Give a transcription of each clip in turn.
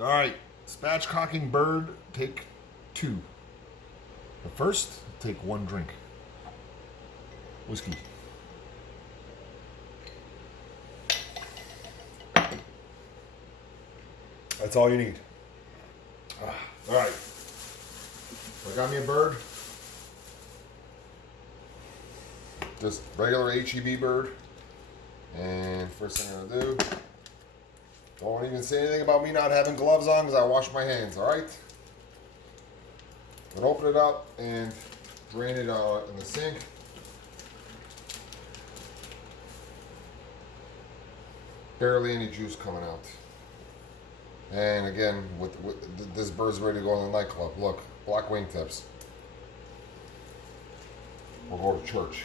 All right, spatchcocking bird, take 2. But first, take 1 drink. Whiskey. That's all you need. All right. I got me a bird. Just regular HEB bird. And first thing I'm gonna do, don't even say anything about me not having gloves on because I wash my hands, all right? I'm gonna open it up and drain it in the sink. Barely any juice coming out. And again, this bird's ready to go in the nightclub. Look, black wingtips. We'll go to church.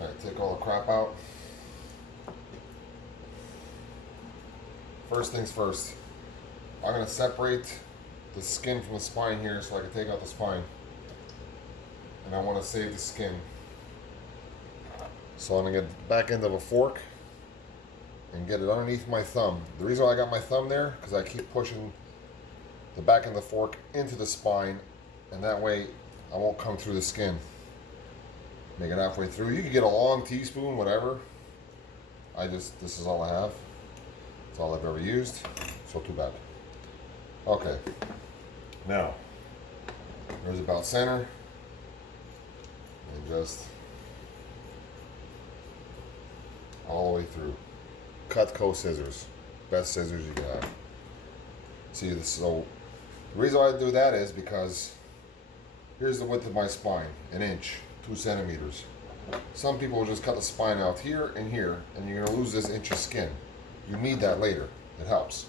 All right, take all the crap out. First things first, I'm going to separate the skin from the spine here so I can take out the spine. And I want to save the skin. So I'm going to get the back end of a fork and get it underneath my thumb. The reason why I got my thumb there, because I keep pushing the back end of the fork into the spine, and that way I won't come through the skin. Make it halfway through. You can get a long teaspoon, whatever. This is all I have. It's all I've ever used, so too bad. Okay, now, there's about center, and just all the way through. Cutco scissors, best scissors you can have. See, so the reason why I do that is because here's the width of my spine, 1 inch, 2 centimeters. Some people will just cut the spine out here, and you're gonna lose this inch of skin. You need that later. It helps.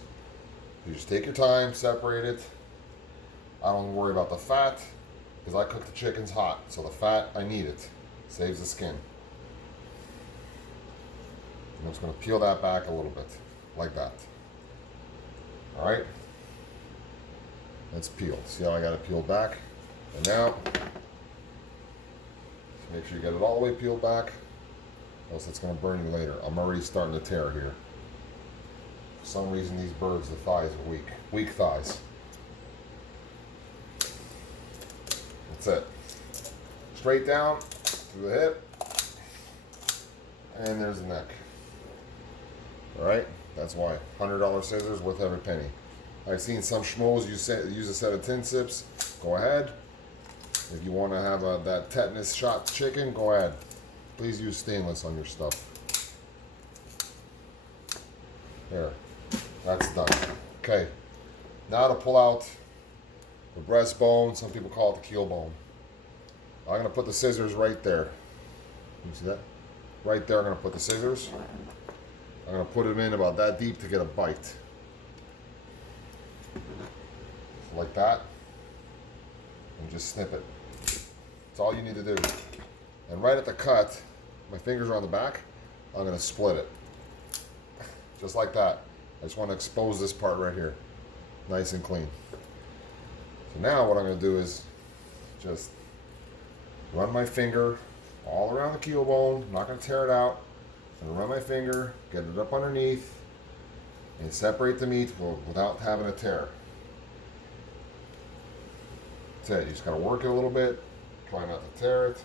You just take your time, separate it. I don't worry about the fat because I cook the chickens hot. So the fat, I need it. Saves the skin. I'm just going to peel that back a little bit, like that. All right. It's peeled. See how I got it peeled back? And now, make sure you get it all the way peeled back, else it's going to burn you later. I'm already starting to tear here. For some reason, these birds, the thighs are weak. Weak thighs. That's it. Straight down through the hip. And there's the neck. Alright? That's why. $100 scissors, worth every penny. I've seen some schmoes use a set of tin sips. Go ahead. If you want to have that tetanus shot chicken, go ahead. Please use stainless on your stuff. There. That's done. Okay. Now to pull out the breastbone. Some people call it the keel bone. I'm going to put the scissors right there. You see that? Right there, I'm going to put the scissors. I'm going to put them in about that deep to get a bite. Like that. And just snip it. That's all you need to do. And right at the cut, my fingers are on the back, I'm going to split it. Just like that. I just want to expose this part right here. Nice and clean. So now what I'm going to do is just run my finger all around the keel bone. I'm not going to tear it out. I'm going to run my finger, get it up underneath, and separate the meat without having a tear. That's it. You just got to work it a little bit. Try not to tear it.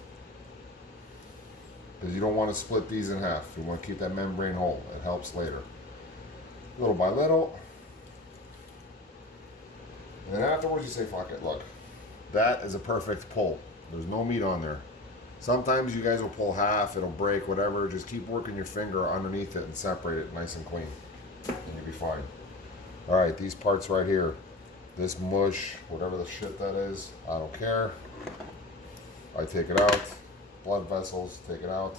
Because you don't want to split these in half. You want to keep that membrane whole. It helps later. Little by little. And then afterwards you say, fuck it, look. That is a perfect pull. There's no meat on there. Sometimes you guys will pull half, it'll break, whatever. Just keep working your finger underneath it and separate it nice and clean. And you'll be fine. Alright, these parts right here. This mush, whatever the shit that is, I don't care. I take it out. Blood vessels, take it out.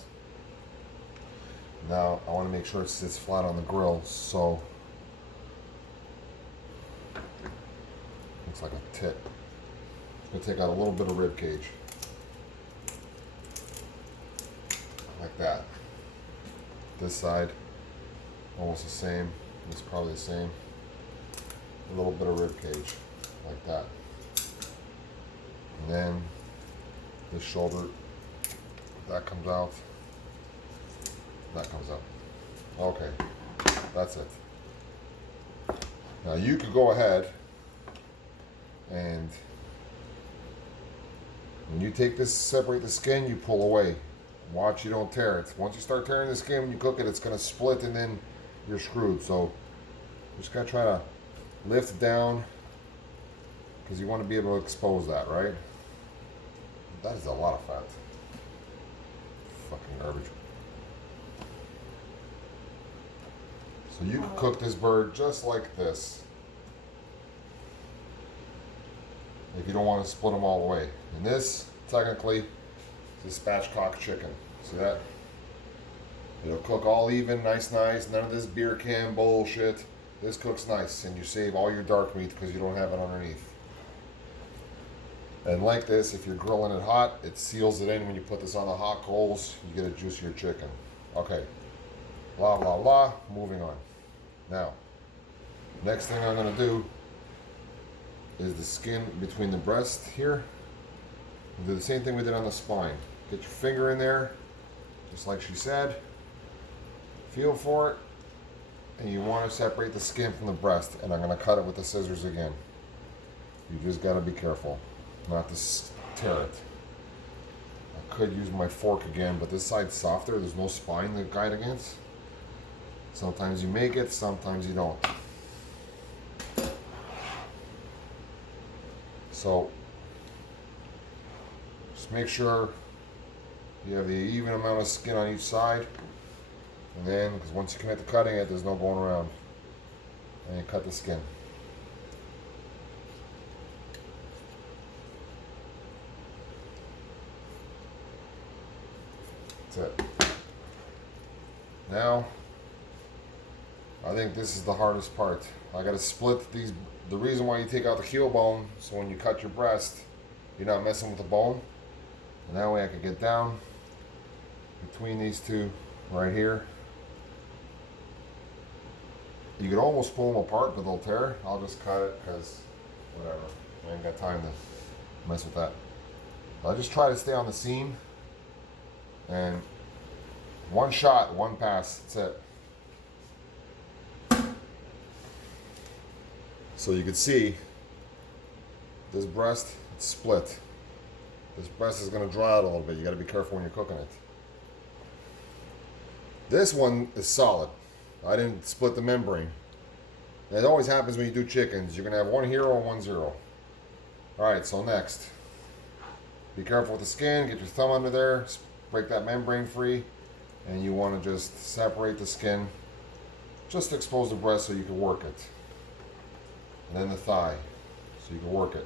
Now, I want to make sure it sits flat on the grill, so looks like a tit. I'm going to take out a little bit of rib cage. Like that. This side, almost the same. It's probably the same. A little bit of rib cage, like that. And then this shoulder, that comes out. That comes out. Okay, that's it. Now you could go ahead and when you take this, separate the skin, you pull away. Watch you don't tear it. Once you start tearing the skin when you cook it, it's going to split and then you're screwed. So you just got to try to lift down because you want to be able to expose that, right? That is a lot of fat. Fucking garbage. So you can cook this bird just like this if you don't want to split them all the way. And this, technically, is a Spatchcock chicken. See that? It'll cook all even, nice. None of this beer can bullshit. This cooks nice, and you save all your dark meat because you don't have it underneath. And like this, if you're grilling it hot, it seals it in. When you put this on the hot coals, you get a juicier chicken. Okay. Blah, blah, blah. Moving on. Now, next thing I'm going to do is the skin between the breast here. We'll do the same thing we did on the spine. Get your finger in there, just like she said. Feel for it. And you want to separate the skin from the breast. And I'm going to cut it with the scissors again. You just got to be careful not to tear it. I could use my fork again, but this side's softer. There's no spine to guide against. Sometimes you make it, sometimes you don't. So just make sure you have the even amount of skin on each side. And then, because once you commit to cutting it, there's no going around. And you cut the skin. That's it. Now, I think this is the hardest part. I gotta split these. The reason why you take out the heel bone, so when you cut your breast, you're not messing with the bone. And that way I can get down between these two right here. You could almost pull them apart, but they'll tear. I'll just cut it because whatever. I ain't got time to mess with that. I'll just try to stay on the seam. And one shot, one pass, that's it. So you can see this breast, it's split. This breast is going to dry out a little bit. You got to be careful when you're cooking it. This one is solid. I didn't split the membrane. And it always happens when you do chickens. You're going to have one hero and one zero. Alright, so next. Be careful with the skin. Get your thumb under there. Break that membrane free. And you want to just separate the skin. Just expose the breast so you can work it. And then the thigh. So you can work it.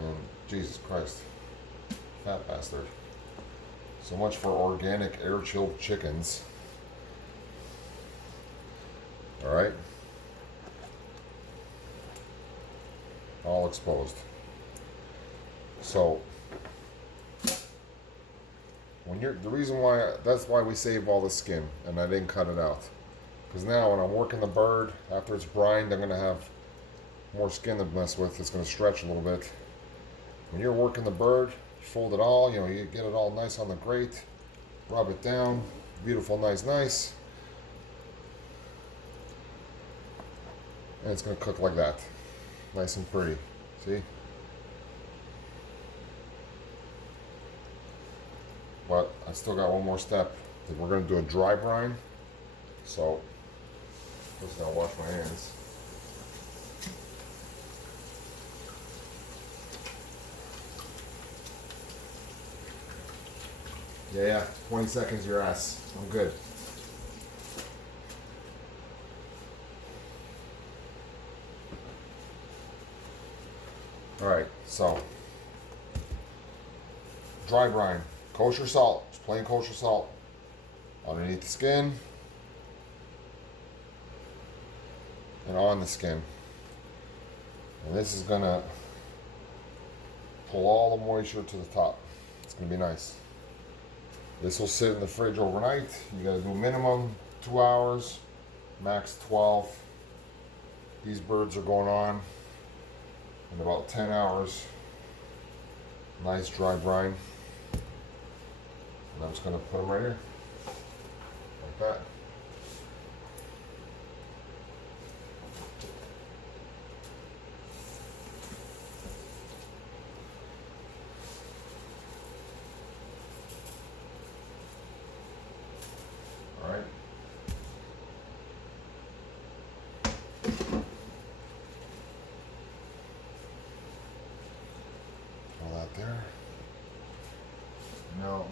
And Jesus Christ. Fat bastard. So much for organic air-chilled chickens. Alright. All exposed. So when you're the reason why that's why we save all the skin and I didn't cut it out. Because now when I'm working the bird, after it's brined, I'm gonna have more skin to mess with. It's gonna stretch a little bit. When you're working the bird, you fold it all, you know, you get it all nice on the grate, rub it down, beautiful, nice. And it's going to cook like that. Nice and pretty. See? But I still got one more step. We're going to do a dry brine. So, first I'll wash my hands. Yeah, 20 seconds your ass. I'm good. Alright, so dry brine, kosher salt, just plain kosher salt underneath the skin and on the skin. And this is gonna pull all the moisture to the top. It's gonna be nice. This will sit in the fridge overnight. You gotta do minimum 2 hours, max 12. These birds are going on in about 10 hours. Nice dry brine. And I'm just going to put them right here. Like that.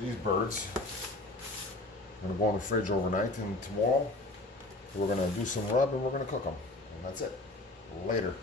these birds are gonna go in the fridge overnight, and tomorrow we're gonna do some rub and we're gonna cook them. And that's it. Later.